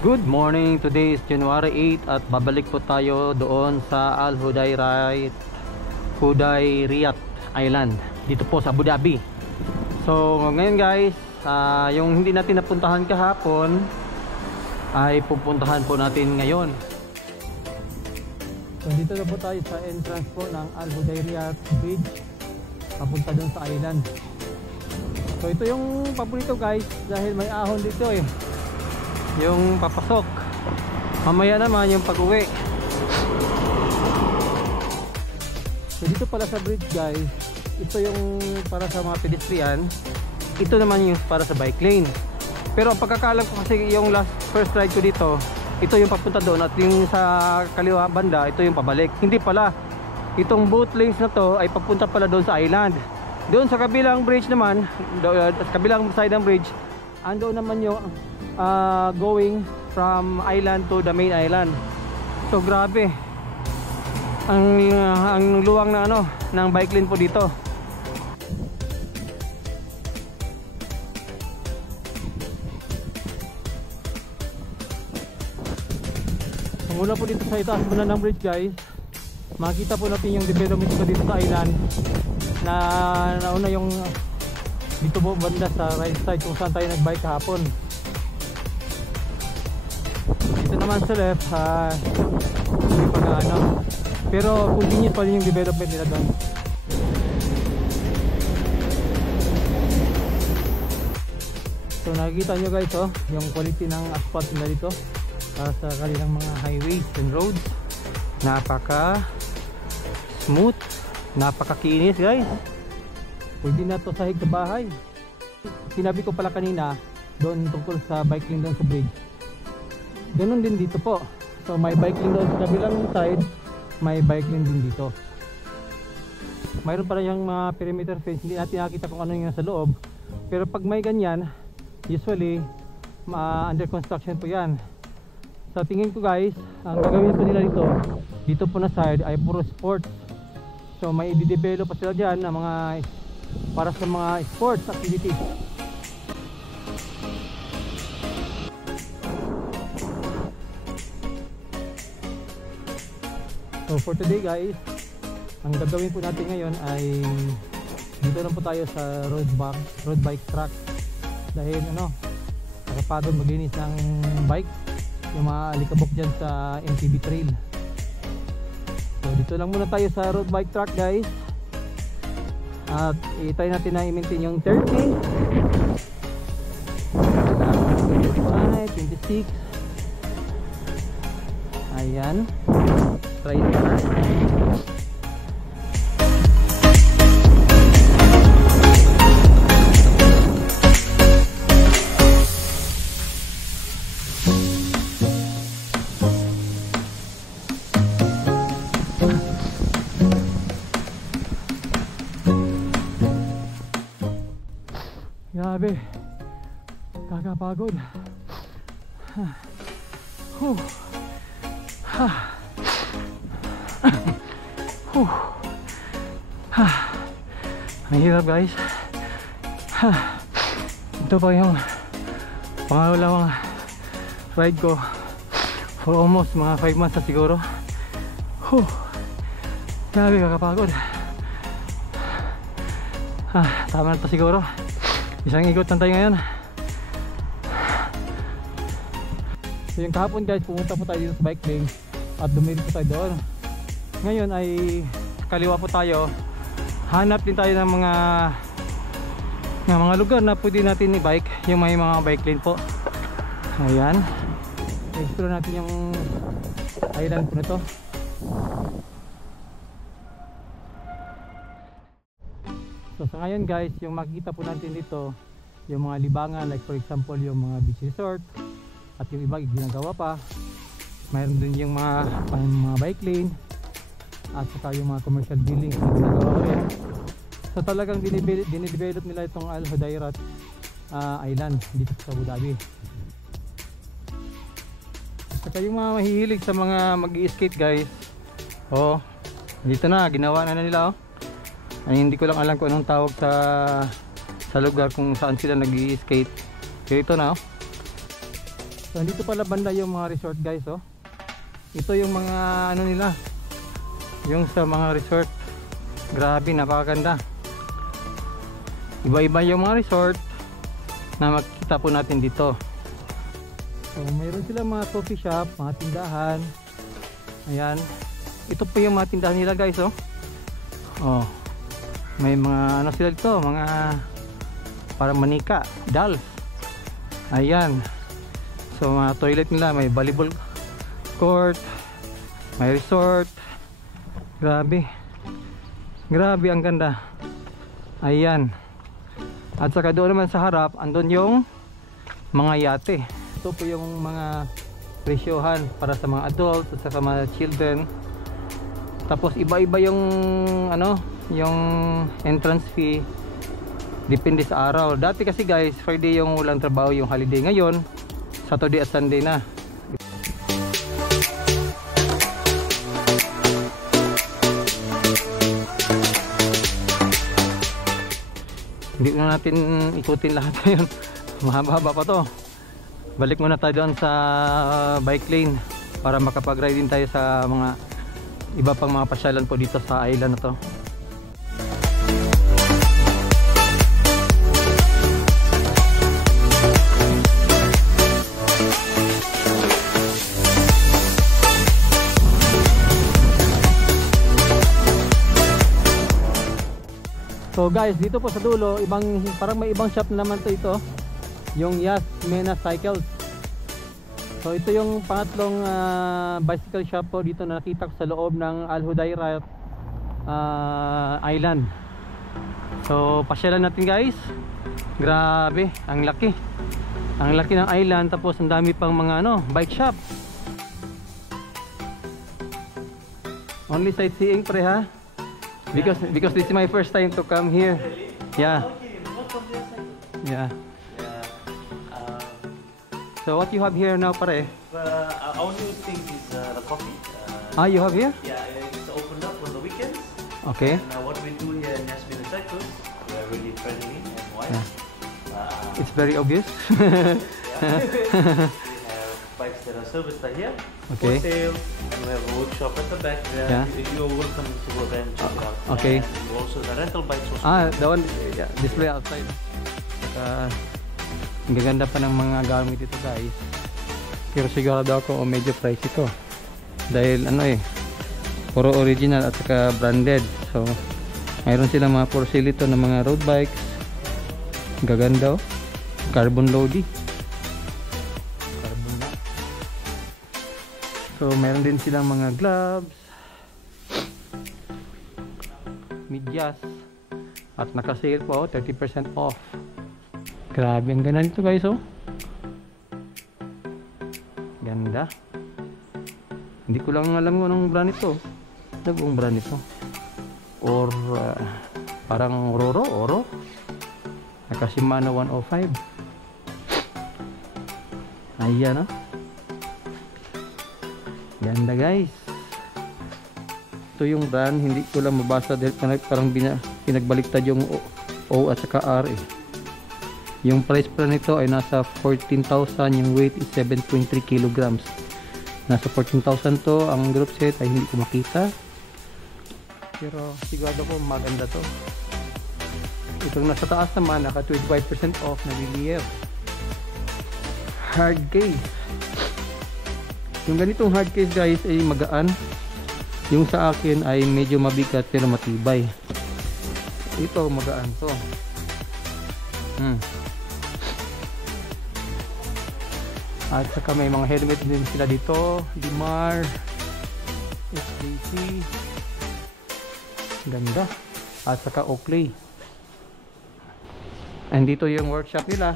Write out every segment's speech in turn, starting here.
Good morning, today is January 8 at babalik po tayo doon sa Al Hudayriyat Island dito po sa Abu Dhabi. So ngayon guys, yung hindi natin napuntahan kahapon ay pupuntahan po natin ngayon. So dito na po tayo sa entrance po ng Al Hudayriyat Bridge papunta doon sa island. So ito yung paborito guys dahil may ahon dito yung papasok. Mamaya naman yung pag-uwi. So dito pala sa bridge guys, ito yung para sa mga pedestrian, ito naman yung para sa bike lane. Pero ang pagkakalam ko kasi yung first ride ko dito, ito yung papunta doon at yung sa kaliwa banda, ito yung pabalik. Hindi pala, itong both lanes na to ay papunta pala doon sa island. Doon sa kabilang bridge naman, sa kabilang side ng bridge, ando naman yung going from island to the main island. So grabe ang luwang na ng bike lane po dito. So, mula po dito sa itaas muna ng bridge guys, makita po natin yung development ko dito sa island na nauna yung dito po banda sa right side kung saan tayo nagbike kahapon. Dito naman sa left hindi pa pero continuous pa rin yung development nila doon. So nakikita nyo guys yung quality ng asphalt nila dito para sa kanilang mga highways and roads. Napaka smooth, napaka kinis guys. Pwede na to sahig sa bahay. Sinabi ko pala kanina doon tungkol sa bike lane doon sa bridge, ganun din dito po. So may bike lane doon sa kabilang side, may bike lane din dito. Mayroon pa rin yung mga perimeter fence, hindi natin nakita kung ano yung sa loob. Pero pag may ganyan, usually under construction po yan. Sa tingin ko guys, ang gagawin po nila dito po na side ay puro sports. So may i-develop pa sila dyan na mga para sa mga sports activities. So for today guys, ang gagawin po natin ngayon ay dito lang po tayo sa road bike track dahil nakapagod maglinis ng bike yung mga alikabok dyan sa MTB trail. So dito lang muna tayo sa road bike track guys at i-try natin na i-maintain yung 30, 25, 26. Ayan, try na. Grabe, kakapagod. Ang hirap guys. Ito pa yung pangalawang ride ko for almost mga 5 months na siguro. Grabe, kakapagod. Tama na ito siguro. Isang ikot lang tayo ngayon. So yung kahapon guys, pumunta po tayo dito sa bike lane at dumili po tayo doon. Ngayon ay kaliwa po tayo. Hanap din tayo ng mga lugar na pwede natin i-bike, yung may mga bike lane po. Ayan, explore natin yung island po na to. So sa ngayon guys, yung makikita po natin dito yung mga libangan, like for example yung mga beach resort at yung iba ginagawa pa. Mayroon din yung mga bike lane at saka yung mga commercial buildings na ginagawa ko rin. So talagang dinidevelop nila itong Al Hudayriyat Island dito sa Abu Dhabi. Saka yung mga mahihilig sa mga mag-i-skate guys, dito na, ginawa na nila Ay, hindi ko lang alam kung anong tawag sa lugar kung saan sila nag-i-skate. Pero ito na So dito pala banda yung mga resort guys, oh. Ito yung mga ano nila, yung sa mga resort. Grabe, napakaganda. Iba-iba yung mga resort na makikita po natin dito. So mayroon sila mga coffee shop, mga tindahan. Ayan. Ito po yung mga tindahan nila guys, oh. Oh. May mga ano sila dito, mga parang manika, dal. Ayan. So mga toilet nila, may volleyball court, may resort. Grabe. Grabe, ang ganda. Ayan. At saka doon naman sa harap, andun yung mga yate. Ito po yung mga presyohan para sa mga adult at saka mga children. Tapos iba-iba yung ano, yung entrance fee. Depende sa araw. Dati kasi guys, Friday yung walang trabaho, yung holiday. Ngayon, Saturday at Sunday na. Hindi na natin ikutin lahat ngayon. Mahaba-haba pa to. Balik muna tayo doon sa bike lane para makapag-ride din tayo sa mga iba pang mga pasyalan po dito sa island na to. So guys, dito po sa dulo, parang may ibang shop na naman to ito. Yung Yasmena Cycles. So ito yung pangatlong bicycle shop po dito na nakita ko sa loob ng Al Hudayrat Island. So pasyalan natin guys. Grabe, ang laki. Ang laki ng island, tapos ang dami pang mga ano, bike shop. Only sightseeing pre ha? Because this is my first time to come here. Yeah. Yeah. So what you have here now, pare? Our new thing is the coffee. You have here? Yeah, it's opened up on the weekends. Okay. And what we do here in Yasmena Cycles, we are really friendly and wise. Yeah. It's very obvious. Yeah. We have bikes that are serviced right here. Okay. For sale, and we have a workshop at the back. Yeah. You're welcome to go there and check it out. Okay. And also the rental bikes. The one, yeah, display outside. Ang gaganda pa ng mga gamit dito guys. Pero sigurado ako medyo price ito. Dahil ano puro original at saka branded. So mayroon silang mga for sale ito ng mga road bikes. Gaganda oh. Carbon loady. Carbon na. So mayroon din silang mga gloves, medyas, at naka-sale po 30% off. Grabe, ang ganda nito guys oh. Ganda. Hindi ko lang alam kung anong brand ito. Anong brand ito? Or parang Oro? Nakashimano 105. Ayan oh. Ganda guys. Ito yung brand, hindi ko lang mabasa dahil parang pinagbaliktad yung O at saka R Yung price pa nito ay nasa 14,000, yung weight is 7.3 kilograms. Nasa 14,000 to, ang group set ay hindi ko makita. Pero sigurado ko maganda to. Itong nasa taas naman, naka 25% off na relief. Hard case. Yung ganitong hard case guys ay magaan. Yung sa akin ay medyo mabigat pero matibay. Ito magaan to. At saka may mga helmet din sila dito. Dimar, SJC, ganda. At saka Oakley. And dito yung workshop nila.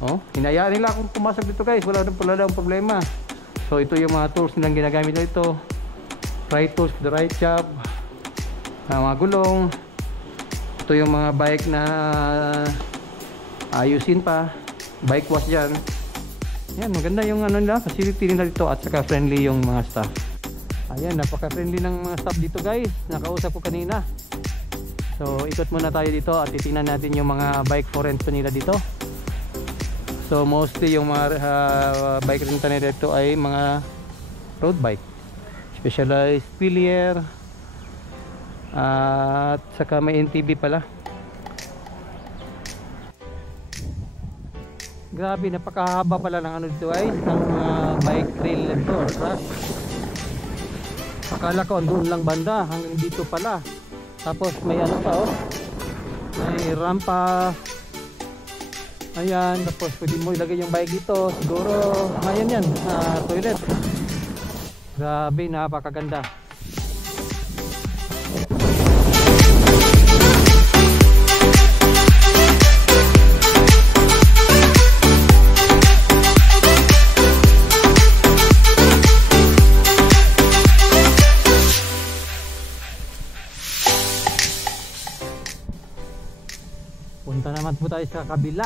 Oh, hinayaan nila akong pumasok dito guys. Wala daw problema. So ito yung mga tools nilang ginagamit dito. Right tools, the right job, mga gulong. Ito yung mga bike na ayusin pa. Bike wash dyan. Yan, maganda yung ano nila, facility nila dito at saka friendly yung mga staff. Ayan, napaka-friendly ng mga staff dito guys. Nakausap ko kanina. So, ikot muna tayo dito at titingnan natin yung mga bike for rent nila dito. So, So mostly yung mga bike rental na dito ay mga road bike, Specialized, Pillier, at saka may NTV pala. Grabe, napakahaba pala ng ano dito ay ng bike trail dito, track. Akala ko doon lang banda, hanggang dito pala. Tapos may ano pa oh, may rampa. Ayan, tapos pwede mo ilagay yung bike dito. Siguro, ayan yan, toilet. Grabe, napakaganda. Punta naman po tayo sa kabila.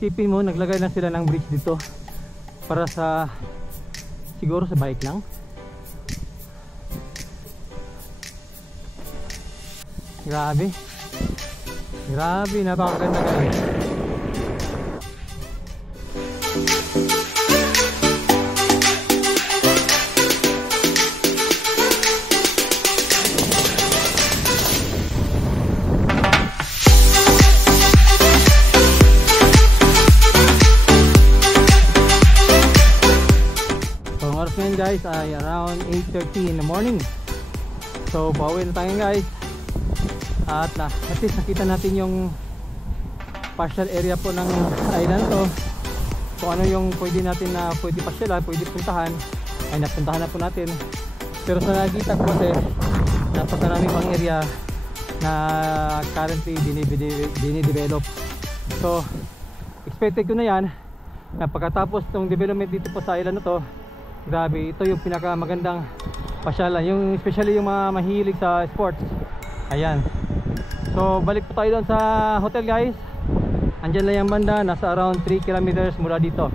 Isipin mo, naglagay lang sila ng bridge dito para sa, siguro sa bike lang. Grabe. Grabe, napakaganda guys. Guys ay around 8:30 in the morning. So pauwi na tayo guys. At least nakita natin yung partial area po ng island to. Kung ano yung pwede natin na pwede pasyalan, pwede puntahan, ay napuntahan na po natin. Pero sa nakita ko kasi napakarami pang area na currently dinidevelop. So expected ko na yan na pagkatapos ng development dito po sa island na to, grabe, ito yung pinakamagandang pasyalan, yung especially yung mga mahilig sa sports. Ayan. So balik po tayo doon sa hotel guys. Andyan lang yung banda, nasa around 3 kilometers mula dito.